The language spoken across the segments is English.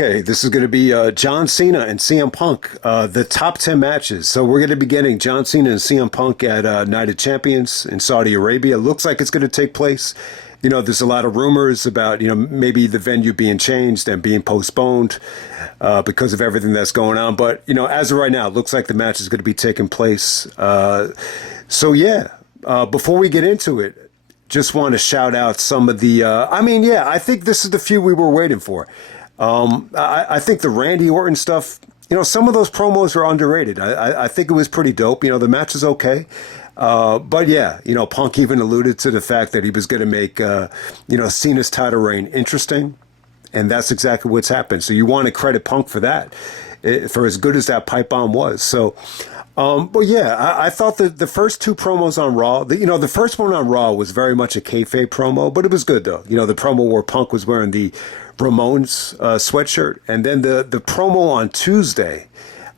Okay, this is going to be John Cena and CM Punk, the top 10 matches. So we're going to be getting John Cena and CM Punk at Night of Champions in Saudi Arabia. Looks like it's going to take place. You know, there's a lot of rumors about, maybe the venue being changed and being postponed because of everything that's going on. But, as of right now, it looks like the match is going to be taking place. Before we get into it, just want to shout out some of the, I think this is the few we were waiting for. I think the Randy Orton stuff, some of those promos are underrated. I think it was pretty dope. The match is okay. Punk even alluded to the fact that he was going to make, Cena's title reign interesting. And that's exactly what's happened. So you want to credit Punk for that, for as good as that pipe bomb was. So, I thought that the first two promos on Raw, the first one on Raw was very much a kayfabe promo, but it was good though. The promo where Punk was wearing the Ramones sweatshirt, and then the promo on Tuesday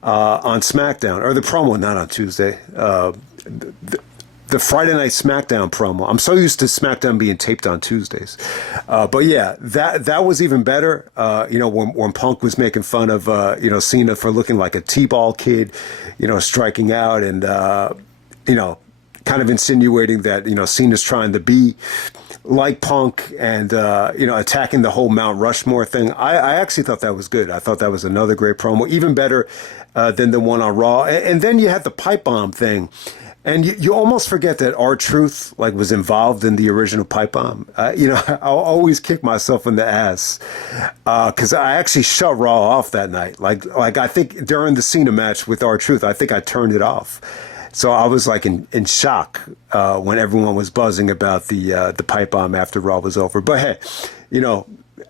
on SmackDown, or the promo not on Tuesday, the Friday Night SmackDown promo. I'm so used to SmackDown being taped on Tuesdays, that was even better. When Punk was making fun of Cena for looking like a T-ball kid, striking out, and kind of insinuating that Cena's trying to be like Punk, and attacking the whole Mount Rushmore thing. I actually thought that was good. I thought that was another great promo, even better than the one on Raw. And then you had the pipe bomb thing, and you almost forget that R-Truth was involved in the original pipe bomb. I'll always kick myself in the ass because I actually shut Raw off that night. Like I think during the Cena match with R-Truth, I think I turned it off. So I was in shock when everyone was buzzing about the pipe bomb after Raw was over. But hey,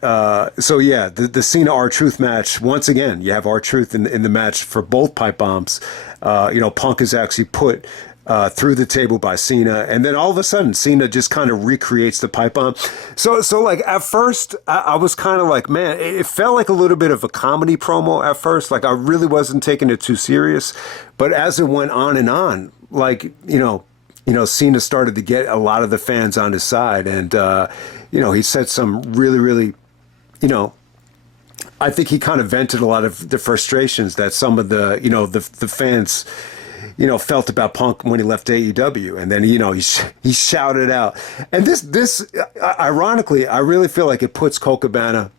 the Cena R-Truth match, once again, you have R-Truth in the match for both pipe bombs. Punk is actually put through the table by Cena, and then all of a sudden Cena just kind of recreates the pipe bomb. So at first I was kind of like, man, it felt like a little bit of a comedy promo at first. I really wasn't taking it too serious, but as it went on and on, Cena started to get a lot of the fans on his side, and he said some really, really, I think he kind of vented a lot of the frustrations that some of the the fans felt about Punk when he left AEW, and then he shouted out, and this ironically, I really feel like it puts Colt Cabana,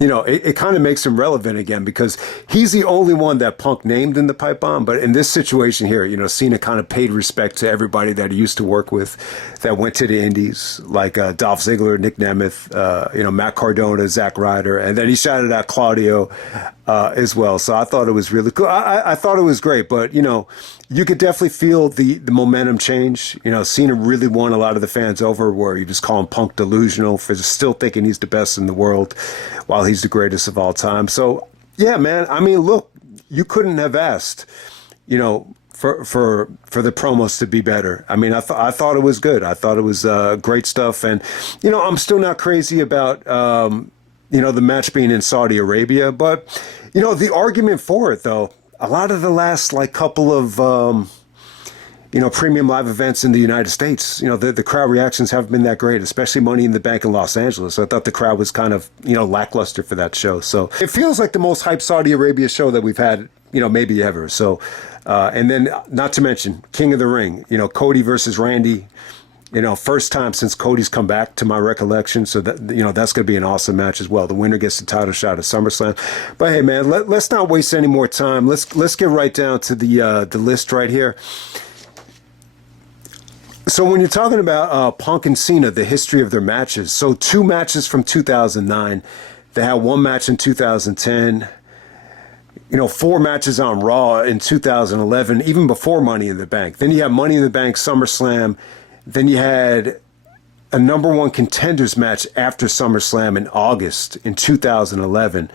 it kind of makes him relevant again, because he's the only one that Punk named in the pipe bomb. But in this situation here, Cena kind of paid respect to everybody that he used to work with that went to the indies, like Dolph Ziggler, Nick Nemeth, Matt Cardona, Zack Ryder, and then he shouted out Claudio as well. So I thought it was really cool. I thought it was great, but you could definitely feel the momentum change. Cena really won a lot of the fans over, where he was calling Punk delusional for still thinking he's the best in the world while he's the greatest of all time. So yeah, man, I mean, look, you couldn't have asked, for the promos to be better. I mean, I thought it was good. I thought it was great stuff. And, I'm still not crazy about, the match being in Saudi Arabia, but, the argument for it though, a lot of the last couple of premium live events in the United States, the crowd reactions haven't been that great, especially Money in the Bank in Los Angeles. I thought the crowd was kind of lackluster for that show. So it feels like the most hyped Saudi Arabia show that we've had maybe ever. So and then not to mention King of the Ring, Cody versus Randy. First time since Cody's come back, to my recollection. So that that's going to be an awesome match as well. The winner gets the title shot at SummerSlam. But hey, man, let's not waste any more time. Let's get right down to the list right here. So when you're talking about Punk and Cena, the history of their matches. So 2 matches from 2009. They had 1 match in 2010. 4 matches on Raw in 2011, even before Money in the Bank. Then you have Money in the Bank, SummerSlam. Then you had a number 1 contenders match after SummerSlam in August in 2011.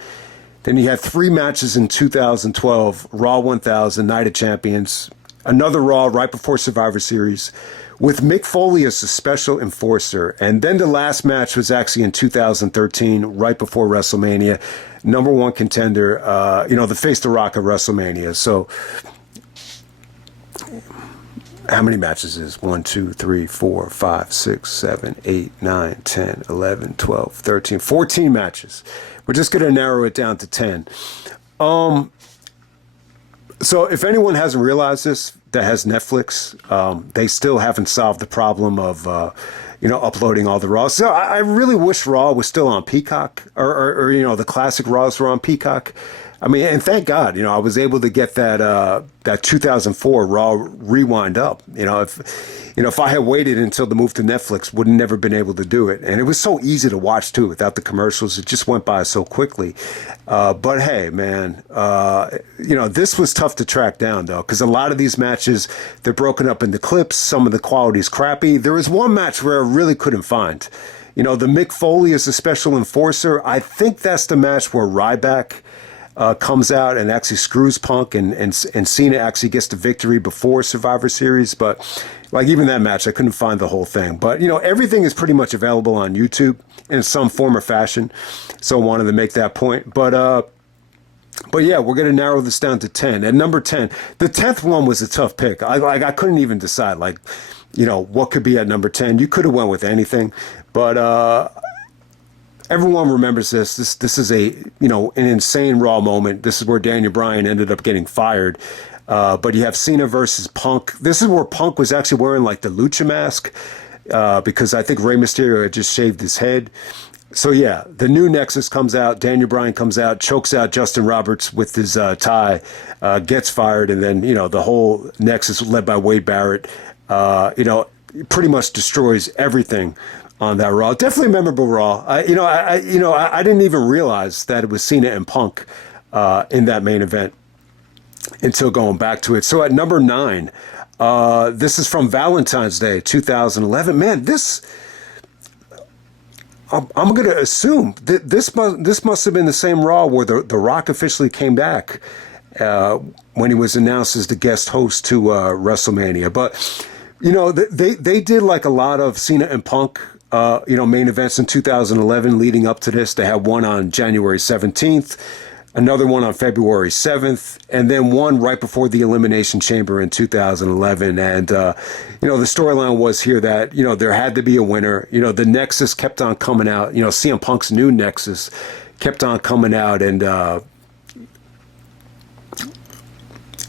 Then you had 3 matches in 2012, Raw 1000, Night of Champions. Another Raw right before Survivor Series, with Mick Foley as the special enforcer. And then the last match was actually in 2013, right before WrestleMania. Number 1 contender, the face to rock of WrestleMania. So how many matches is 1, 2, 3, 4, 5, 6, 7, 8, 9, 10, 11, 12, 13, 14 matches we're just going to narrow it down to 10. So if anyone hasn't realized this, that has Netflix, they still haven't solved the problem of, uploading all the Raw. So I really wish Raw was still on Peacock or the classic Raws were on Peacock. I mean, and thank God, I was able to get that 2004 Raw rewind up. If I had waited until the move to Netflix, would have never been able to do it. And it was so easy to watch too, without the commercials. It just went by so quickly. But hey, man, this was tough to track down though, because a lot of these matches, they're broken up into clips. Some of the quality's crappy. There was one match where I really couldn't find. The Mick Foley is a special enforcer. I think that's the match where Ryback comes out and actually screws Punk and Cena actually gets the victory before Survivor Series. But like even that match, I couldn't find the whole thing. But, everything is pretty much available on YouTube in some form or fashion. So I wanted to make that point. But yeah, we're going to narrow this down to 10. At number 10, the 10th one was a tough pick. I couldn't even decide, what could be at number 10. You could have went with anything. But everyone remembers this. This is an insane Raw moment. This is where Daniel Bryan ended up getting fired. But you have Cena versus Punk. This is where Punk was actually wearing the lucha mask, because I think Rey Mysterio had just shaved his head. So yeah, the new Nexus comes out. Daniel Bryan comes out, chokes out Justin Roberts with his tie, gets fired, and then the whole Nexus led by Wade Barrett, pretty much destroys everything on that Raw. Definitely memorable Raw. I didn't even realize that it was Cena and Punk in that main event until going back to it. So at number 9, this is from Valentine's Day 2011. Man, I'm going to assume that this must have been the same Raw where the Rock officially came back when he was announced as the guest host to WrestleMania. But they did a lot of Cena and Punk main events in 2011 leading up to this. They had one on January 17th, another one on February 7th, and then one right before the Elimination Chamber in 2011. And, the storyline was here that, there had to be a winner. The Nexus kept on coming out. CM Punk's new Nexus kept on coming out, and,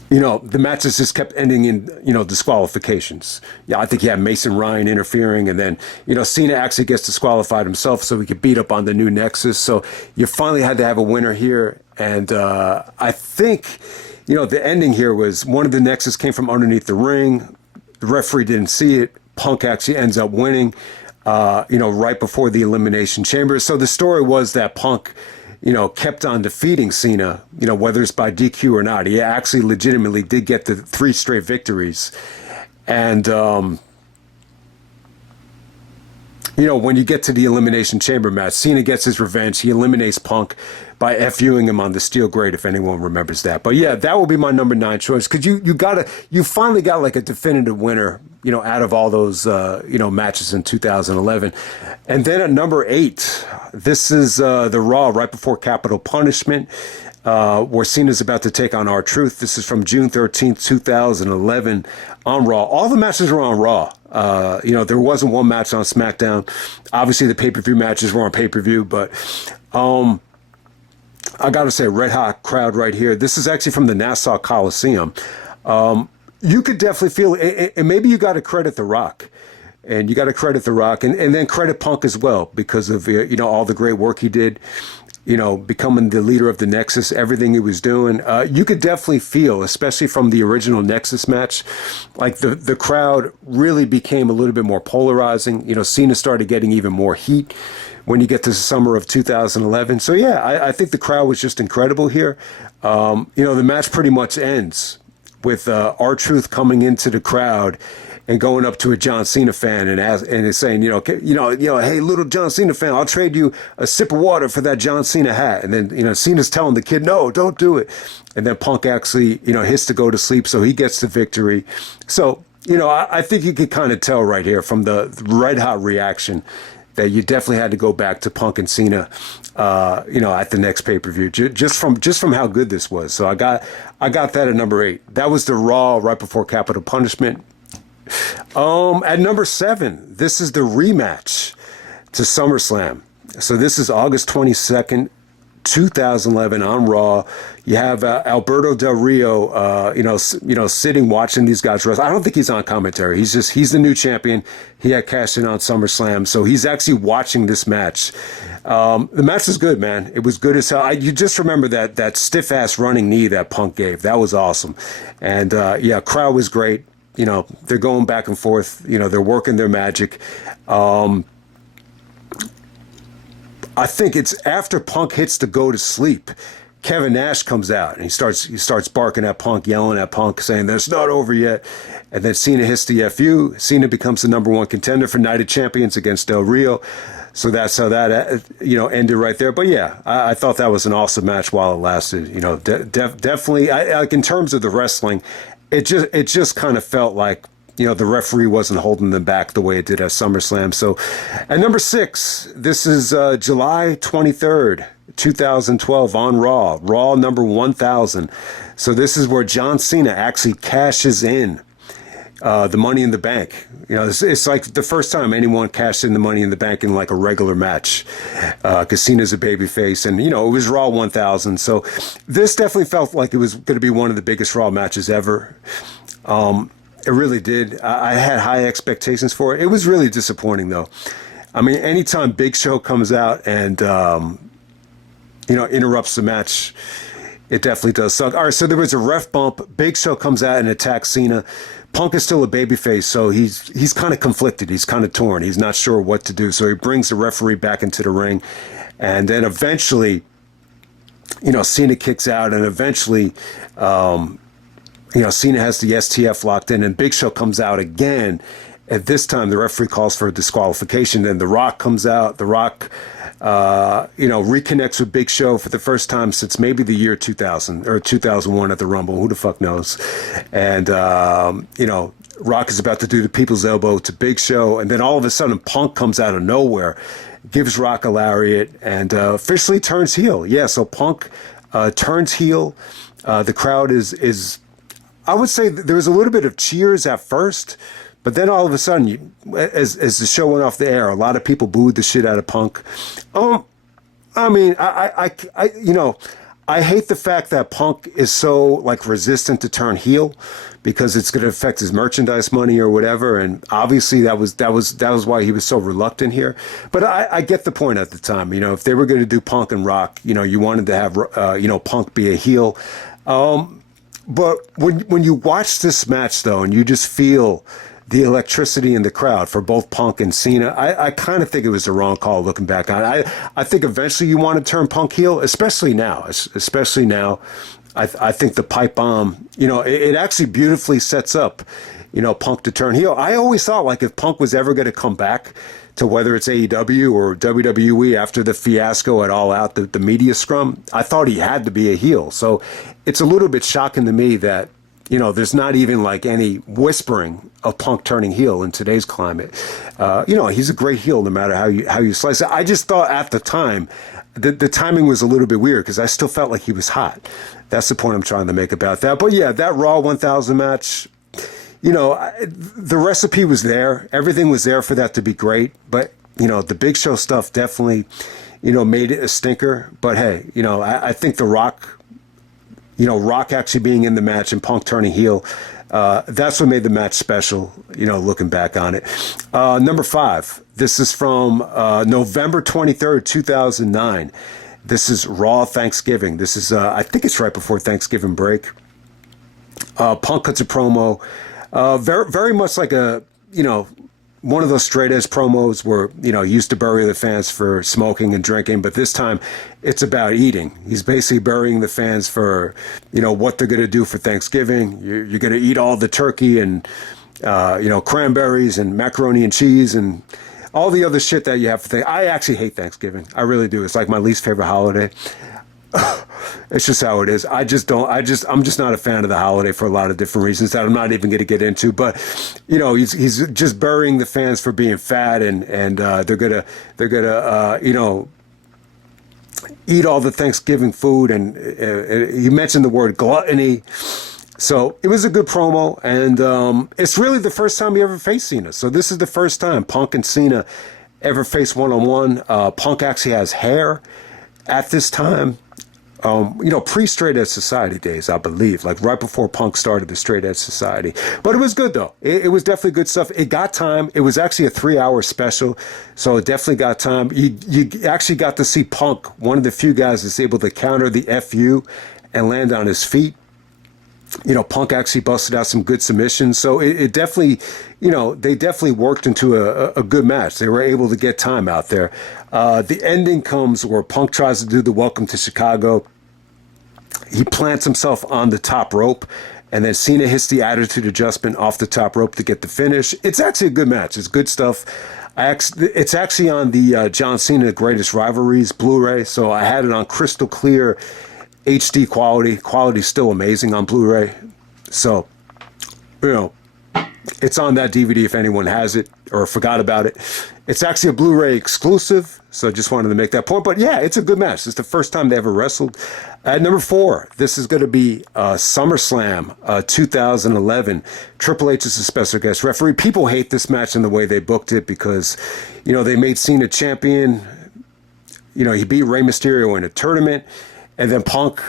the matches just kept ending in, disqualifications. Yeah, I think you had Mason Ryan interfering, and then, Cena actually gets disqualified himself so he could beat up on the new Nexus. So you finally had to have a winner here. And I think, the ending here was one of the Nexus came from underneath the ring. The referee didn't see it. Punk actually ends up winning, right before the Elimination Chamber. So the story was that Punk, kept on defeating Cena, whether it's by DQ or not. He actually legitimately did get the 3 straight victories. And, when you get to the Elimination Chamber match, Cena gets his revenge. He eliminates Punk by FUing him on the steel grate, if anyone remembers that. But yeah, that will be my number 9 choice, because you finally got a definitive winner, out of all those, matches in 2011. And then at number 8, this is the Raw right before Capital Punishment, where Cena's about to take on R-Truth. This is from June 13th, 2011 on Raw. All the matches were on Raw. There wasn't one match on SmackDown. Obviously, the pay-per-view matches were on pay-per-view, but I got to say, red hot crowd right here. This is actually from the Nassau Coliseum. You could definitely feel it, and maybe you got to credit The Rock. And you got to credit The Rock, and then credit Punk as well, because of all the great work he did, becoming the leader of the Nexus, everything he was doing. You could definitely feel, especially from the original Nexus match, the crowd really became a little bit more polarizing. Cena started getting even more heat when you get to the summer of 2011. So yeah, I think the crowd was just incredible here. The match pretty much ends with R-Truth coming into the crowd and going up to a John Cena fan and is saying, hey, little John Cena fan, I'll trade you a sip of water for that John Cena hat. And then, Cena's telling the kid, no, don't do it. And then Punk actually, hits to go to sleep, so he gets the victory. So, I think you could kind of tell right here from the red hot reaction that you definitely had to go back to Punk and Cena, at the next pay-per-view, just from how good this was. So I got that at number 8. That was the Raw right before Capital Punishment. At number 7, this is the rematch to SummerSlam. So this is August 22nd, 2011 on Raw. You have Alberto Del Rio, sitting watching these guys wrestle. I don't think he's on commentary. He's the new champion. He had cashed in on SummerSlam, so he's actually watching this match. The match was good, man. It was good as hell. You just remember that stiff ass running knee that Punk gave. That was awesome, and crowd was great. They're going back and forth. They're working their magic. I think it's after Punk hits the go to sleep, Kevin Nash comes out and he starts barking at Punk, yelling at Punk, saying "It's not over yet." And then Cena hits the FU. Cena becomes the number 1 contender for Night of Champions against Del Rio. So that's how that ended right there. But yeah, I thought that was an awesome match while it lasted. Definitely. Like in terms of the wrestling, it just kind of felt like the referee wasn't holding them back the way it did at SummerSlam. So at number 6, this is July 23rd, 2012 on Raw number 1000. So this is where John Cena actually cashes in the Money in the Bank. It's like the first time anyone cashed in the Money in the Bank in like a regular match, because Cena's a babyface, and it was Raw 1000. So this definitely felt like it was going to be one of the biggest Raw matches ever. It really did. I had high expectations for it. It was really disappointing, though. I mean, anytime Big Show comes out and interrupts the match, it definitely does suck. All right, so there was a ref bump. Big Show comes out and attacks Cena. Punk is still a babyface, so he's kind of conflicted. He's kind of torn. He's not sure what to do. So he brings the referee back into the ring, and then eventually, Cena kicks out, and eventually, Cena has the STF locked in, and Big Show comes out again. At this time, the referee calls for a disqualification. Then The Rock comes out. The Rock, reconnects with Big Show for the first time since maybe the year 2000 or 2001 at the Rumble. Who the fuck knows? And, Rock is about to do the people's elbow to Big Show. And then all of a sudden, Punk comes out of nowhere, gives Rock a lariat, and officially turns heel. Yeah, so Punk turns heel. The crowd is I would say there was a little bit of cheers at first, but then all of a sudden, as the show went off the air, a lot of people booed the shit out of Punk. I mean, I hate the fact that Punk is so resistant to turn heel because it's going to affect his merchandise money or whatever. And obviously that was why he was so reluctant here. But I get the point at the time. If they were going to do Punk and Rock, you wanted to have Punk be a heel. But when you watch this match, though, and you just feel the electricity in the crowd for both Punk and Cena, I kind of think it was the wrong call looking back on it. I think eventually you want to turn Punk heel, especially now. I think the pipe bomb, it actually beautifully sets up, Punk to turn heel. I always thought if Punk was ever going to come back to whether it's AEW or WWE after the fiasco at All Out, the media scrum, I thought he had to be a heel. So it's a little bit shocking to me that, there's not even any whispering of Punk turning heel in today's climate. He's a great heel no matter how you slice it. I just thought at the time, the timing was a little bit weird because I still felt like he was hot. That's the point I'm trying to make about that. But yeah, that Raw 1000 match, the recipe was there. Everything was there for that to be great. But, the Big Show stuff definitely, made it a stinker. But hey, I think The Rock, Rock actually being in the match and Punk turning heel, that's what made the match special, looking back on it. Number 5, this is from November 23rd, 2009. This is Raw Thanksgiving. This is, I think it's right before Thanksgiving break. Punk cuts a promo. Very, very much like one of those straight edge promos where, he used to bury the fans for smoking and drinking, but this time it's about eating. He's basically burying the fans for, what they're going to do for Thanksgiving. You're going to eat all the turkey and, cranberries and macaroni and cheese and all the other shit that you have for Thanksgiving. I actually hate Thanksgiving. I really do. It's my least favorite holiday. It's just how it is. I'm just not a fan of the holiday for a lot of different reasons that I'm not even going to get into. But, he's just burying the fans for being fat and they're gonna eat all the Thanksgiving food. And he mentioned the word gluttony. So it was a good promo. And it's really the first time he ever faced Cena. So this is the first time Punk and Cena ever faced one-on-one. Punk actually has hair. at this time, pre-Straight Edge Society days, I believe, like right before Punk started the Straight Edge Society. But it was good, though. It was definitely good stuff. It got time. It was actually a 3-hour special, so it definitely got time. You actually got to see Punk, one of the few guys that's able to counter the FU and land on his feet. Punk actually busted out some good submissions. So it definitely, they definitely worked into a good match. They were able to get time out there. The ending comes where Punk tries to do the Welcome to Chicago. He plants himself on the top rope, and then Cena hits the attitude adjustment off the top rope to get the finish. It's actually a good match. It's good stuff. It's actually on the John Cena Greatest Rivalries Blu-ray, so I had it on crystal clear HD quality. Quality's still amazing on Blu-ray. So, it's on that DVD if anyone has it or forgot about it. It's actually a Blu-ray exclusive, so I just wanted to make that point. But yeah, it's a good match. It's the first time they ever wrestled. At number 4, this is going to be SummerSlam 2011. Triple H is a special guest referee. People hate this match and the way they booked it because, they made Cena champion. He beat Rey Mysterio in a tournament. And then Punk,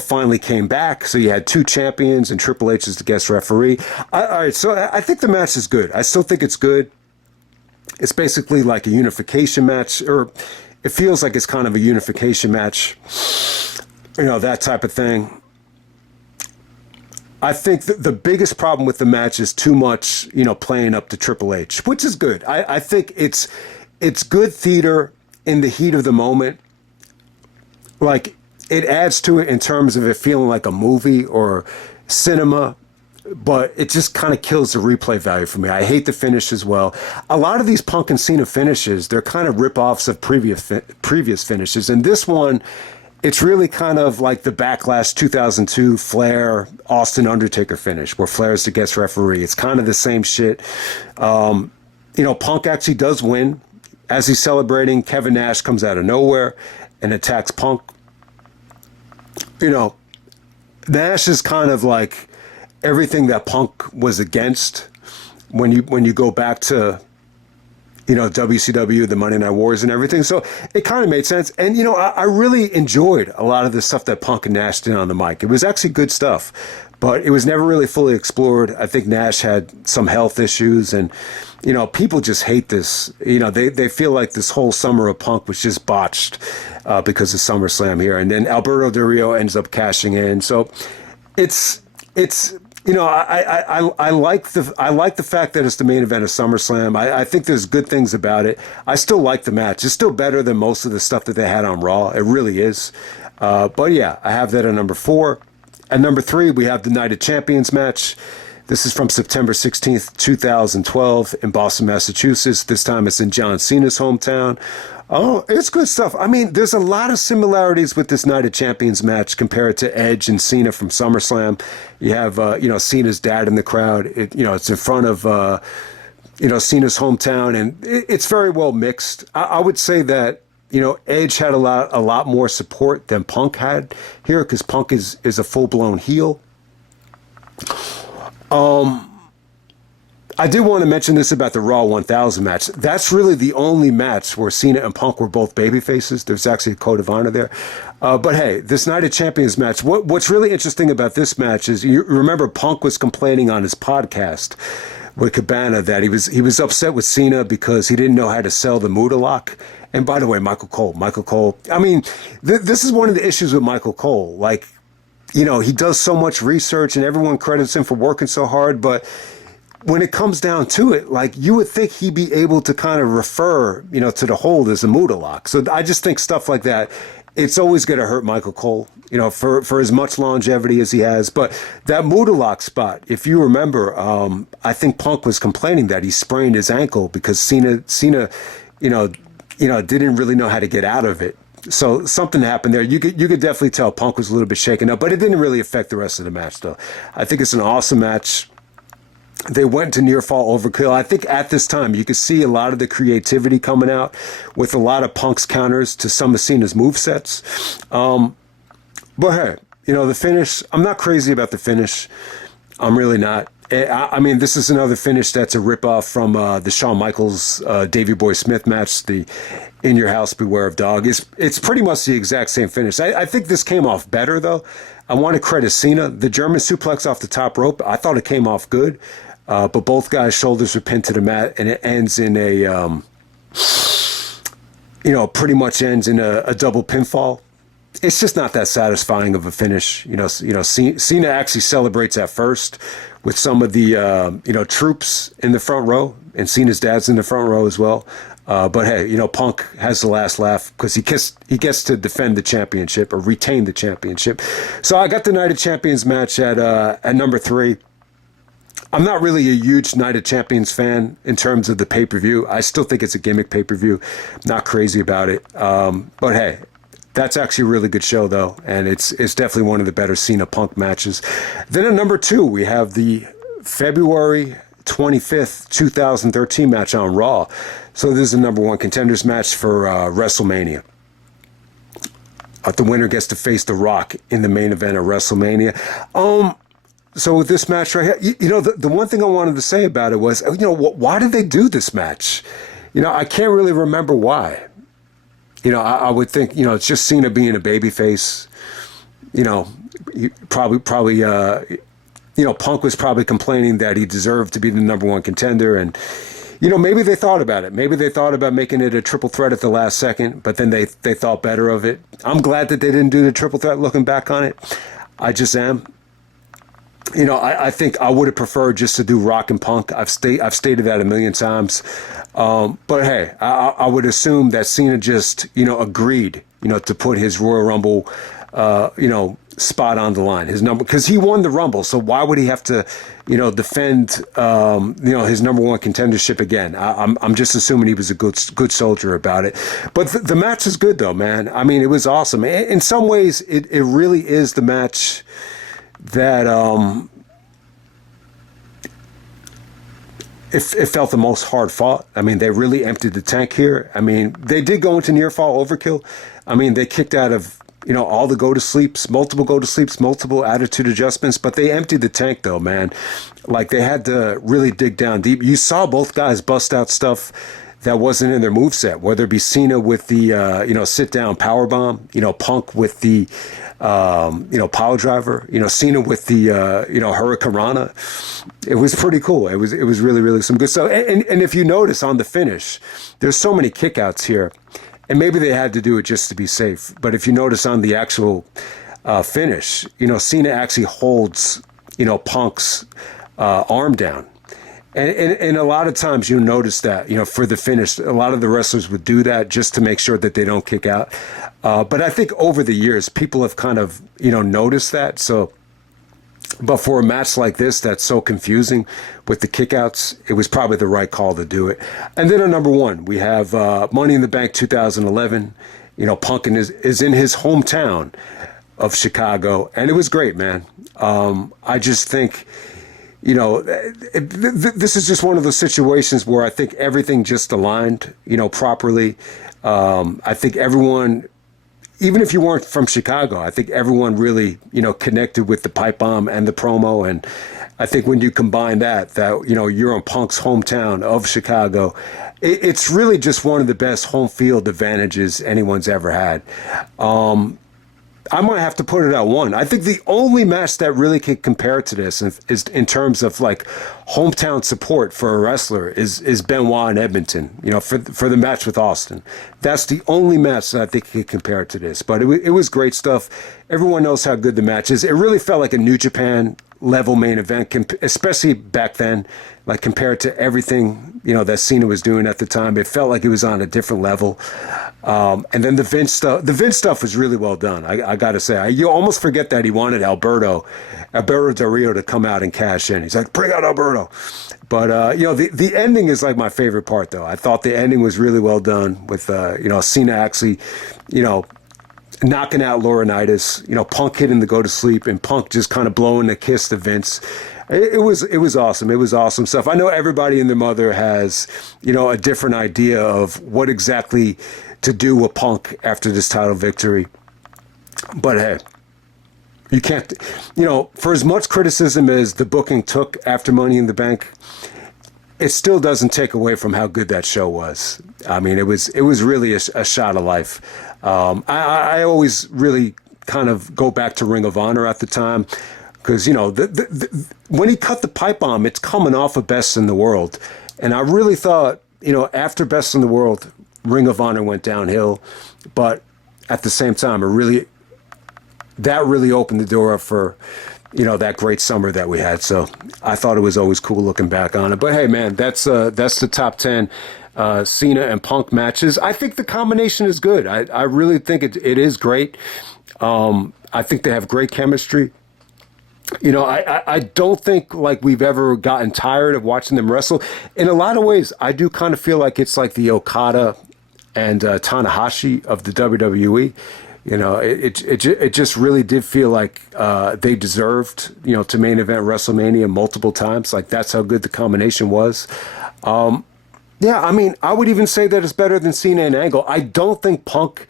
finally came back. So you had 2 champions and Triple H is the guest referee. All right, so I think the match is good. I still think it's good. It's basically like a unification match, or it feels like it's kind of a unification match, that type of thing. I think the biggest problem with the match is too much, playing up to Triple H, which is good. I think it's good theater in the heat of the moment. Like, it adds to it in terms of it feeling like a movie or cinema, but it just kind of kills the replay value for me. I hate the finish as well. A lot of these Punk and Cena finishes, they're kind of rip-offs of previous finishes. And this one, it's really kind of like the Backlash 2002 Flair Austin Undertaker finish, where Flair's the guest referee. It's kind of the same shit. Punk actually does win. As he's celebrating, Kevin Nash comes out of nowhere and attacks Punk. Nash is kind of like everything that Punk was against when you go back to, WCW, the Monday Night Wars and everything. So it kind of made sense. And, I really enjoyed a lot of the stuff that Punk and Nash did on the mic. It was actually good stuff, but it was never really fully explored. I think Nash had some health issues and, people just hate this. They feel like this whole summer of Punk was just botched because of SummerSlam here. And then Alberto Del Rio ends up cashing in. So it's I like the fact that it's the main event of SummerSlam. I think there's good things about it. I still like the match. It's still better than most of the stuff that they had on Raw. It really is. But yeah, I have that at number 4. At number 3, we have the Night of Champions match. This is from September 16th, 2012 in Boston, Massachusetts. This time it's in John Cena's hometown. Oh, it's good stuff. I mean, there's a lot of similarities with this Night of Champions match compared to Edge and Cena from SummerSlam. You have, Cena's dad in the crowd. It's in front of, Cena's hometown, and it's very well mixed. I would say that, Edge had a lot more support than Punk had here because Punk is a full-blown heel. I did want to mention this about the Raw 1000 match. That's really the only match where Cena and Punk were both babyfaces. There's actually a code of honor there. But hey, this Night of Champions match, what's really interesting about this match is, you remember Punk was complaining on his podcast with Cabana that he was upset with Cena because he didn't know how to sell the Muda Lock. And by the way, Michael Cole, I mean, this is one of the issues with Michael Cole. Like, he does so much research and everyone credits him for working so hard, but when it comes down to it, like, you would think he'd be able to kind of refer, to the hold as a Muda Lock. So I just think stuff like that, it's always going to hurt Michael Cole, for as much longevity as he has. But that Muda Lock spot, if you remember, I think Punk was complaining that he sprained his ankle because Cena, didn't really know how to get out of it. So something happened there. You could definitely tell Punk was a little bit shaken up, but it didn't really affect the rest of the match, though. I think it's an awesome match. They went to near fall overkill. I think at this time you could see a lot of the creativity coming out with a lot of Punk's counters to some of Cena's movesets. But hey, the finish, I'm not crazy about the finish. I'm really not. I mean, this is another finish that's a ripoff from the Shawn Michaels Davey Boy Smith match, the In Your House Beware of Dog. It's pretty much the exact same finish. I think this came off better, though. I want to credit Cena. The German suplex off the top rope, I thought it came off good, but both guys' shoulders were pinned to the mat, and it ends in a, pretty much ends in a double pinfall. It's just not that satisfying of a finish. Cena actually celebrates at first with some of the, troops in the front row, and Cena's dad's in the front row as well. But hey, Punk has the last laugh because he gets to defend the championship or retain the championship. So I got the Night of Champions match at number 3. I'm not really a huge Night of Champions fan in terms of the pay-per-view. I still think it's a gimmick pay-per-view. Not crazy about it. But hey, that's actually a really good show, though, and it's definitely one of the better Cena Punk matches. Then at number 2, we have the February 25th, 2013 match on Raw. So this is the number 1 contenders match for WrestleMania. The winner gets to face The Rock in the main event of WrestleMania. So with this match right here, the one thing I wanted to say about it was, why did they do this match? I can't really remember why. I would think, it's just Cena being a babyface. Probably, Punk was probably complaining that he deserved to be the number 1 contender. And, maybe they thought about it. Maybe they thought about making it a triple threat at the last second, but then they thought better of it. I'm glad that they didn't do the triple threat looking back on it. I just am. I think I would have preferred just to do Rock and Punk. I've stated that a million times. But hey, I would assume that Cena just, agreed, to put his Royal Rumble, spot on the line, his number, because he won the Rumble. So why would he have to, defend, his number 1 contendership again? I'm just assuming he was a good soldier about it. But the match is good, though, man. I mean, it was awesome. In some ways, it really is the match that it felt the most hard fought. I mean, they really emptied the tank here. I mean, they did go into near fall overkill. I mean, they kicked out of all the multiple attitude adjustments, but they emptied the tank though, man. Like they had to really dig down deep. You saw both guys bust out stuff that wasn't in their moveset, whether it be Cena with the sit down power bomb, Punk with the pile driver, Cena with the Hurricane Rana. It was pretty cool. It was really, really some good stuff. And if you notice on the finish, there's so many kickouts here, and maybe they had to do it just to be safe. But if you notice on the actual finish, Cena actually holds Punk's arm down. And a lot of times you'll notice that, for the finish, a lot of the wrestlers would do that just to make sure that they don't kick out. But I think over the years, people have kind of, noticed that. So, but for a match like this that's so confusing with the kickouts, it was probably the right call to do it. And then at number 1, we have Money in the Bank 2011. Punk is in his hometown of Chicago. And it was great, man. I just think... this is just one of those situations where I think everything just aligned, properly. I think everyone, even if you weren't from Chicago, I think everyone really, connected with the pipe bomb and the promo. And I think when you combine that, you're in Punk's hometown of Chicago, it's really just one of the best home field advantages anyone's ever had. I might have to put it at 1. I think the only match that really can compare to this is in terms of like hometown support for a wrestler is Benoit and Edmonton, for the match with Austin. That's the only match that I think can compare to this. But it was great stuff. Everyone knows how good the match is. It really felt like a New Japan level main event, especially back then, like compared to everything, that Cena was doing at the time. It felt like it was on a different level. And then the Vince stuff was really well done. I got to say, you almost forget that he wanted Alberto Del Rio to come out and cash in. He's like, bring out Alberto. But, the ending is like my favorite part, though. I thought the ending was really well done with, Cena actually, knocking out Laurinaitis, Punk hitting the go to sleep, and Punk just kind of blowing a kiss to Vince. It was awesome. It was awesome stuff. I know everybody and their mother has, a different idea of what exactly to do with Punk after this title victory. But hey, you can't, for as much criticism as the booking took after Money in the Bank, it still doesn't take away from how good that show was. I mean, it was really a shot of life. I always really kind of go back to Ring of Honor at the time because, when he cut the pipe bomb, it's coming off of Best in the World. And I really thought, after Best in the World, Ring of Honor went downhill. But at the same time, that really opened the door up for, that great summer that we had. So I thought it was always cool looking back on it. But hey, man, that's the top 10 Cena and Punk matches. I think the combination is good. I really think it is great. I think they have great chemistry. I don't think like we've ever gotten tired of watching them wrestle. In a lot of ways, I do kind of feel like it's like the Okada and Tanahashi of the WWE. It just really did feel like they deserved, to main event WrestleMania multiple times. Like that's how good the combination was. Yeah, I mean, I would even say that it's better than Cena and Angle. I don't think Punk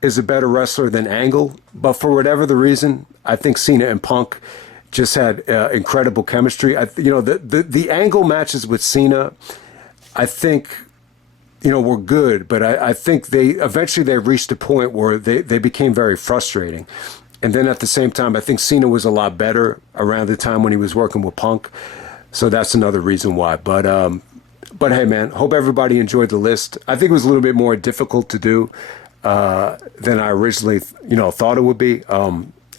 is a better wrestler than Angle, but for whatever the reason, I think Cena and Punk just had incredible chemistry. The Angle matches with Cena, I think, were good, but I think they eventually reached a point where they became very frustrating. And then at the same time, I think Cena was a lot better around the time when he was working with Punk. So that's another reason why. But hey, man, hope everybody enjoyed the list. I think it was a little bit more difficult to do than I originally, thought it would be.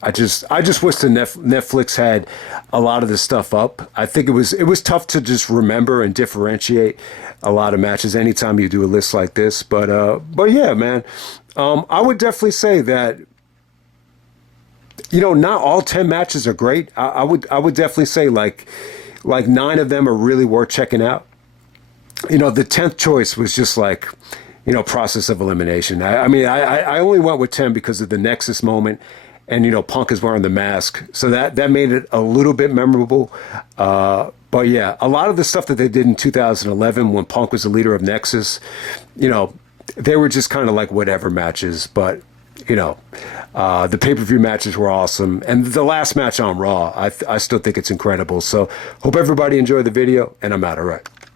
I just wish the Netflix had a lot of this stuff up. I think it was tough to just remember and differentiate a lot of matches anytime you do a list like this. But yeah, man, I would definitely say that, not all 10 matches are great. I would definitely say like 9 of them are really worth checking out. The 10th choice was just like, process of elimination. I only went with 10 because of the Nexus moment. And, Punk is wearing the mask. So that made it a little bit memorable. But, yeah, a lot of the stuff that they did in 2011 when Punk was the leader of Nexus, they were just kind of like whatever matches. But, the pay-per-view matches were awesome. And the last match on Raw, I still think it's incredible. So hope everybody enjoyed the video, and I'm out. All right.